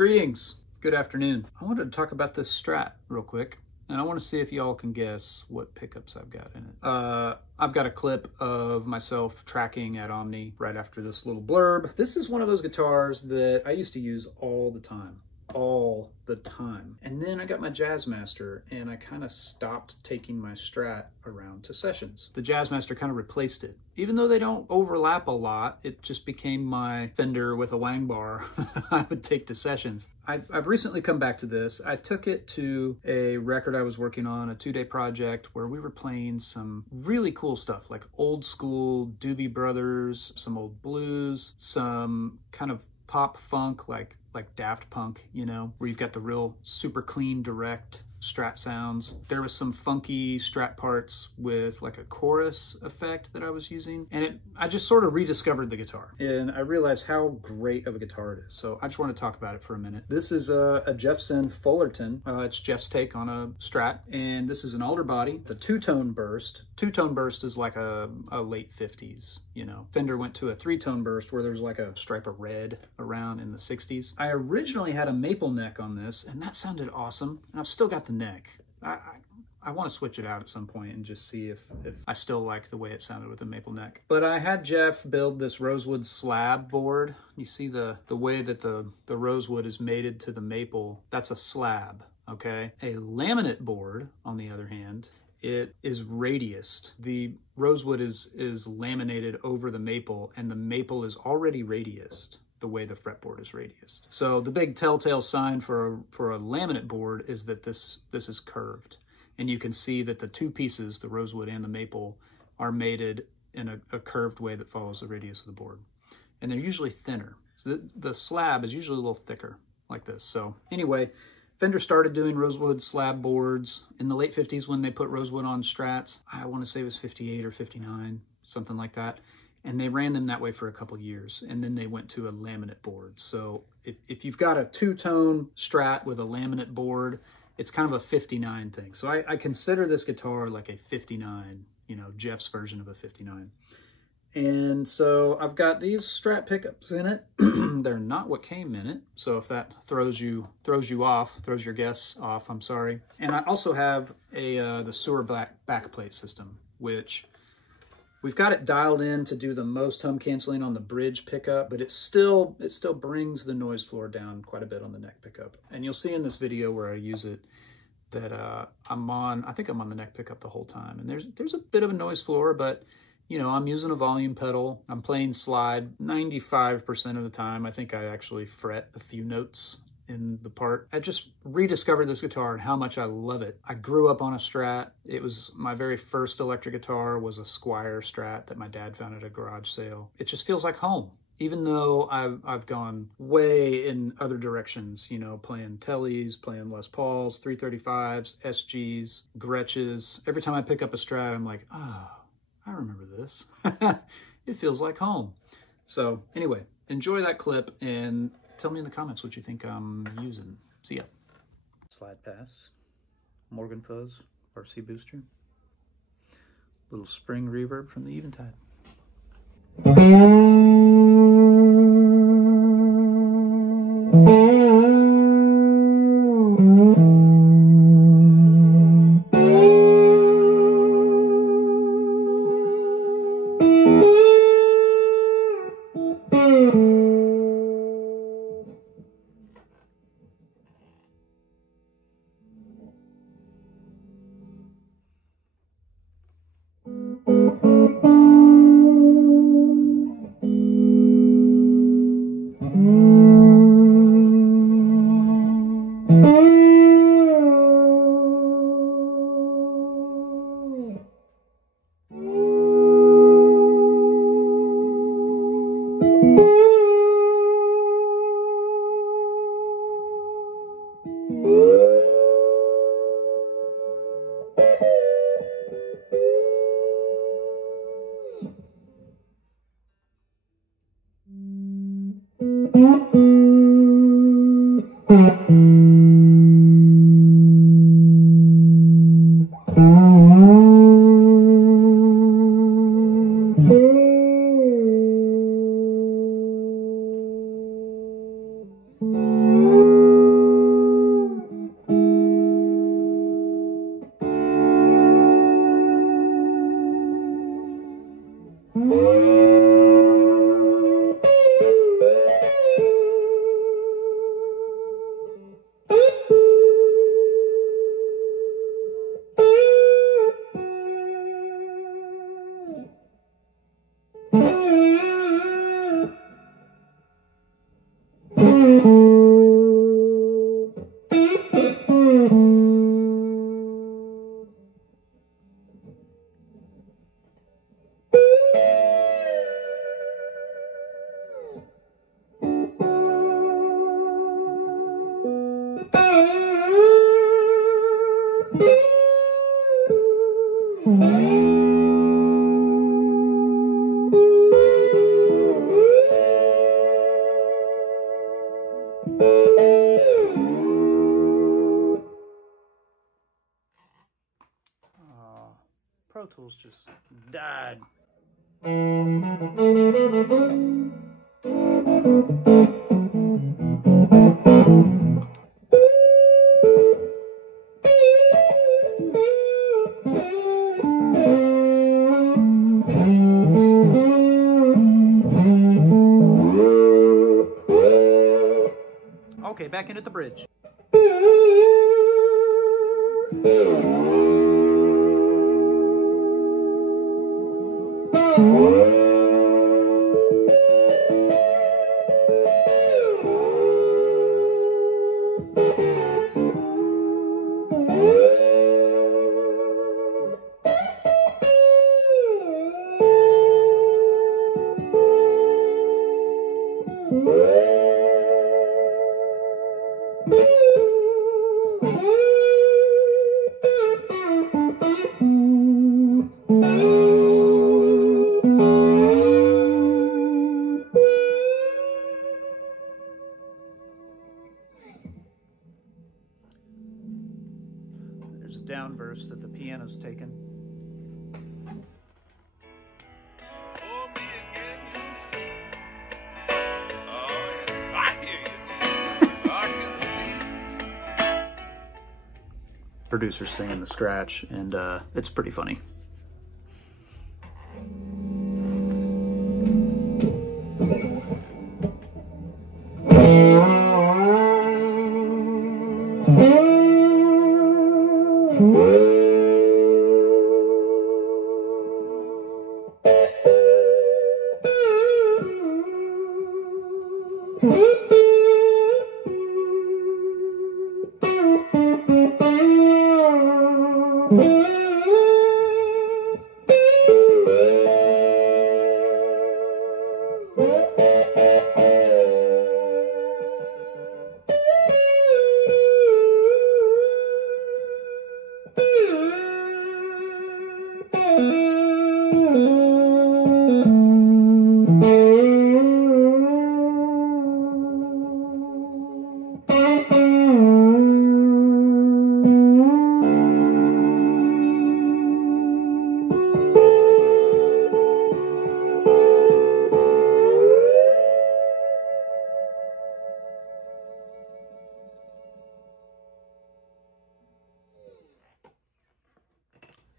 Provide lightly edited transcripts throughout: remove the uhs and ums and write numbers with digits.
Greetings, good afternoon. I wanted to talk about this Strat real quick, and I want to see if y'all can guess what pickups I've got in it. I've got a clip of myself tracking at Omni right after this little blurb. This is one of those guitars that I used to use all the time. And then I got my Jazzmaster and I kind of stopped taking my Strat around to sessions. The Jazzmaster kind of replaced it. Even though they don't overlap a lot, it just became my Fender with a wang bar I would take to sessions. I've recently come back to this. I took it to a record I was working on, a 2-day project where we were playing some really cool stuff like old school Doobie Brothers, some old blues, some kind of pop funk like Daft Punk, you know, where you've got the real super clean, direct Strat sounds. There was some funky Strat parts with like a chorus effect that I was using. And I just sort of rediscovered the guitar. And I realized how great of a guitar it is. So I just want to talk about it for a minute. This is a Senn Fullerton. It's Jeff's take on a Strat. And this is an alder body, the two-tone burst. Two-tone burst is like a late 50s, you know. Fender went to a 3-tone burst where there's like a stripe of red around in the 60s. I originally had a maple neck on this, and that sounded awesome. And I've still got the neck. I want to switch it out at some point and just see if I still like the way it sounded with the maple neck. But I had Jeff build this rosewood slab board. You see the way that the rosewood is mated to the maple, that's a slab, okay? A laminate board, on the other hand, it is radiused. The rosewood is laminated over the maple, and the maple is already radiused the way the fretboard is radiused. So the big telltale sign for a laminate board is that this is curved. And you can see that the two pieces, the rosewood and the maple, are mated in a curved way that follows the radius of the board. And they're usually thinner. So the slab is usually a little thicker, like this. So anyway, Fender started doing rosewood slab boards in the late 50s when they put rosewood on Strats. I want to say it was 58 or 59, something like that. And they ran them that way for a couple years. And then they went to a laminate board. So if you've got a two-tone Strat with a laminate board, it's kind of a 59 thing. So I consider this guitar like a 59, you know, Jeff's version of a 59. And so I've got these Strat pickups in it. They're not what came in it. So if that throws you off, throws your guess off, I'm sorry. And I also have the Suhr backplate system, which we've got it dialed in to do the most hum canceling on the bridge pickup, but it still brings the noise floor down quite a bit on the neck pickup. And you'll see in this video where I use it that I think I'm on the neck pickup the whole time. And there's a bit of a noise floor, but you know, I'm using a volume pedal. I'm playing slide 95% of the time. I think I actually fret a few notes in the part. I just rediscovered this guitar and how much I love it. I grew up on a Strat. It was my very first electric guitar was a Squire Strat that my dad found at a garage sale. It just feels like home. Even though I've gone way in other directions, you know, playing Tellys, playing Les Pauls, 335s, SGs, Gretches. Every time I pick up a Strat, I'm like, oh, I remember this. It feels like home. So anyway, enjoy that clip and tell me in the comments what you think I'm using. See ya. Slide pass, Morgan Fuzz, RC booster, little spring reverb from the Eventide. Pro Tools just died. Okay, back into the bridge. There's a down verse that the piano's taken. Producer's singing the scratch, and it's pretty funny.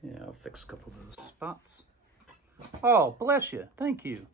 Yeah, I'll fix a couple of those spots. Oh, bless you. Thank you.